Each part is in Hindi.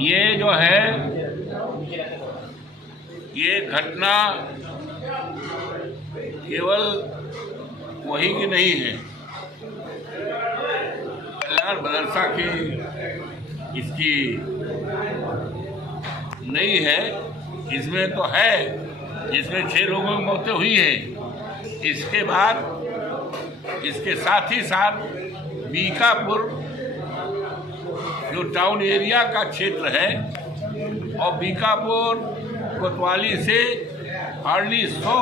ये जो है ये घटना केवल वही की नहीं है, कल्याण मदरसा की इसकी नहीं है, इसमें तो है, इसमें 6 लोगों की मौतें हुई हैं। इसके बाद इसके साथ ही साथ बीकापुर जो टाउन एरिया का क्षेत्र है और बीकापुर कोतवाली से हार्डली 100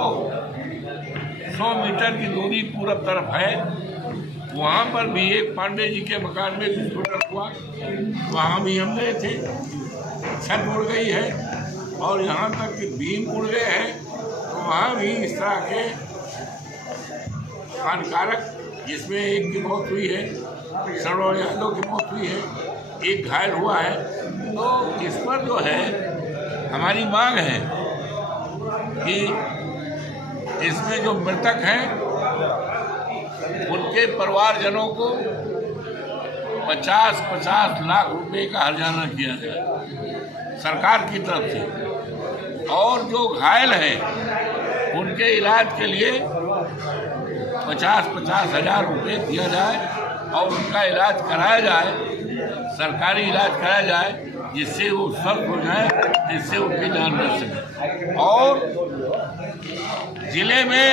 मीटर की दूरी पूरब तरफ है, वहाँ पर भी एक पांडे जी के मकान में विस्फोट हुआ, वहाँ भी हम गए थे, छत उड़ गई है और यहाँ तक कि बीम उड़ गए हैं, तो वहाँ भी इस तरह के हानिकारक, जिसमें एक की मौत हुई है, सरोवर यादव की मौत हुई है, एक घायल हुआ है। तो इस पर जो है हमारी मांग है कि इसमें जो मृतक हैं उनके परिवारजनों को 50-50 लाख रुपए का हर्जाना किया जाए सरकार की तरफ से, और जो घायल हैं उनके इलाज के लिए 50-50 हज़ार रुपये दिया जाए और उनका इलाज कराया जाए, सरकारी इलाज कराया जाए, जिससे वो स्वस्थ हो जाए, जिससे उनकी जान बच सके। और जिले में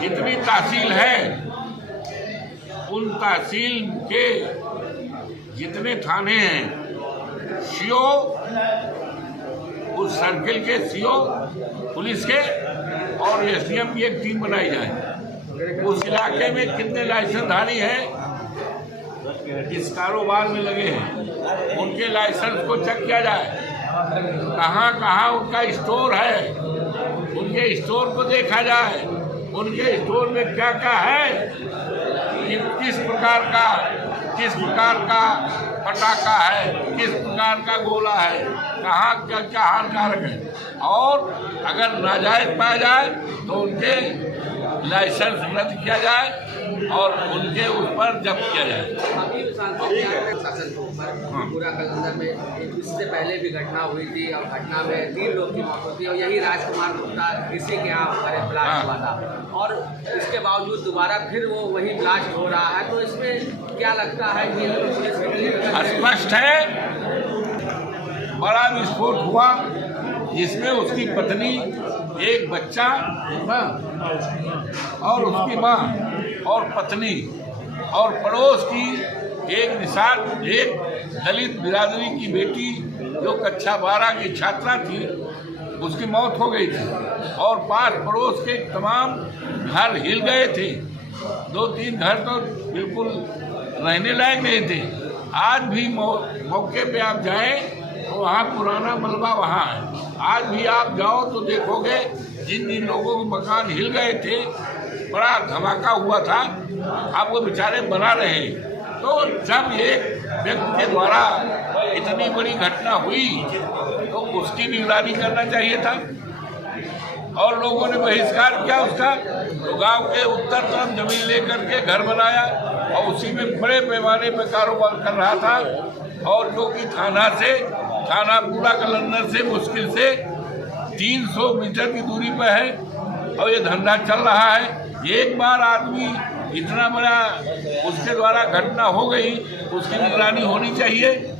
जितनी तहसील है उन तहसील के जितने थाने हैं, सीओ, उस सर्किल के सीओ पुलिस के और एसडीएम की एक टीम बनाई जाए। उस इलाके में कितने लाइसेंसधारी हैं इस कारोबार में लगे हैं, उनके लाइसेंस को चेक किया जाए, कहाँ कहाँ उनका स्टोर है, उनके स्टोर को देखा जाए, उनके स्टोर में क्या क्या है, किस प्रकार का पटाखा है, किस प्रकार का गोला है, कहाँ क्या क्या हानिकारक है, और अगर नाजायज पाया जाए तो उनके लाइसेंस रद्द किया जाए और उनके ऊपर जब्त किया जाए। पूरा कलंदर में इससे पहले भी घटना हुई थी और घटना में 3 लोग की मौत होती है और यही राजकुमार गुप्ता इसी के यहाँ ब्लास्ट हुआ था और इसके बावजूद दोबारा फिर वो वही ब्लास्ट हो रहा है, तो इसमें क्या लगता है कि स्पष्ट है बड़ा विस्फोट हुआ जिसमें उसकी पत्नी, एक बच्चा और उसकी माँ और पत्नी और पड़ोस की एक दलित बिरादरी की बेटी जो कक्षा 12 की छात्रा थी, उसकी मौत हो गई थी और पास पड़ोस के तमाम घर हिल गए थे। 2-3 घर तो बिल्कुल रहने लायक नहीं थे। आज भी मौके पे आप जाएं तो वहाँ पुराना मलबा वहाँ है। आज भी आप जाओ तो देखोगे जिन लोगों के मकान हिल गए थे, बड़ा धमाका हुआ था, अब वो बेचारे बना रहे हैं। तो जब एक व्यक्ति के द्वारा इतनी बड़ी घटना हुई तो उसकी निगरानी करना चाहिए था और लोगों ने बहिष्कार किया उसका। तो गांव के उत्तर तरफ जमीन लेकर के घर बनाया और उसी में बड़े पैमाने पर कारोबार कर रहा था, और जो कि थाना पूरा कलंदर से मुश्किल से 300 मीटर की दूरी पर है और ये धंधा चल रहा है। एक बार आदमी इतना बड़ा उसके द्वारा घटना हो गई, उसकी निगरानी होनी चाहिए।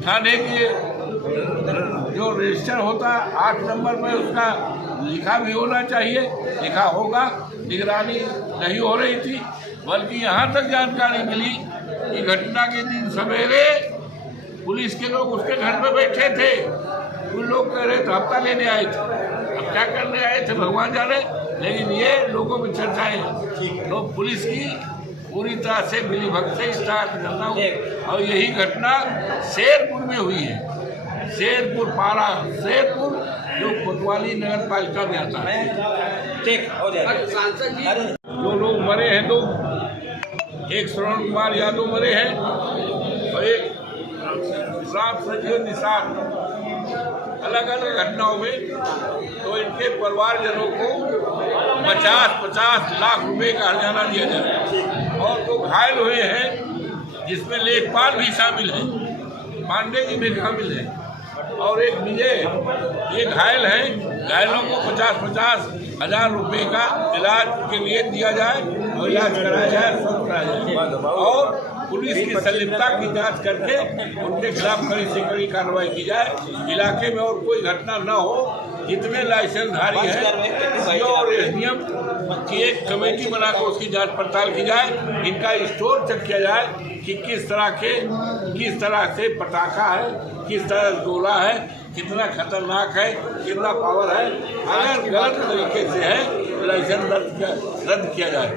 थाने के जो रजिस्टर होता 8 नंबर में उसका लिखा भी होना चाहिए, लिखा होगा। निगरानी नहीं हो रही थी, बल्कि यहाँ तक जानकारी मिली कि घटना के दिन सवेरे पुलिस के लोग उसके घर पे बैठे थे। उन लोग कह रहे थे हफ्ता लेने आए थे, अब क्या करने आए थे भगवान जाने, लेकिन ये लोगों में चर्चाएं तो पुलिस की पूरी तरह से मिलीभगत से इस तरह की घटना हुई। और यही घटना शेरपुर में हुई है, शेरपुर पारा, शेरपुर जो कोतवाली नगर पालिका में आता है। जो लोग मरे हैं, तो एक श्रवण कुमार यादव मरे हैं और एक राम संजय निषाद, अलग अलग घटनाओं में। तो इनके परिवारजनों को 50-50 लाख रुपए का हर्जाना दिया जाए। और जो घायल हुए हैं जिसमें लेखपाल भी शामिल हैं, पांडे जी भी शामिल है और एक विजय, ये घायल है। घायलों को 50-50 हजार रुपए का इलाज के लिए दिया जाए और इलाज कराया जाए, स्वस्थ कराया जाए और पुलिस की संलिप्तता की जांच करके उनके खिलाफ कड़ी से कड़ी कार्रवाई की जाए। इलाके में और कोई घटना न हो। जितने लाइसेंसधारी हैं सीओ और एसडीएम की एक कमेटी बनाकर उसकी जांच पड़ताल की जाए। इनका स्टोर चेक किया जाए कि किस तरह से पटाखा है, किस तरह से गोला है, कितना खतरनाक है, कितना पावर है। अगर गलत तरीके से है तो लाइसेंस रद्द किया जाए।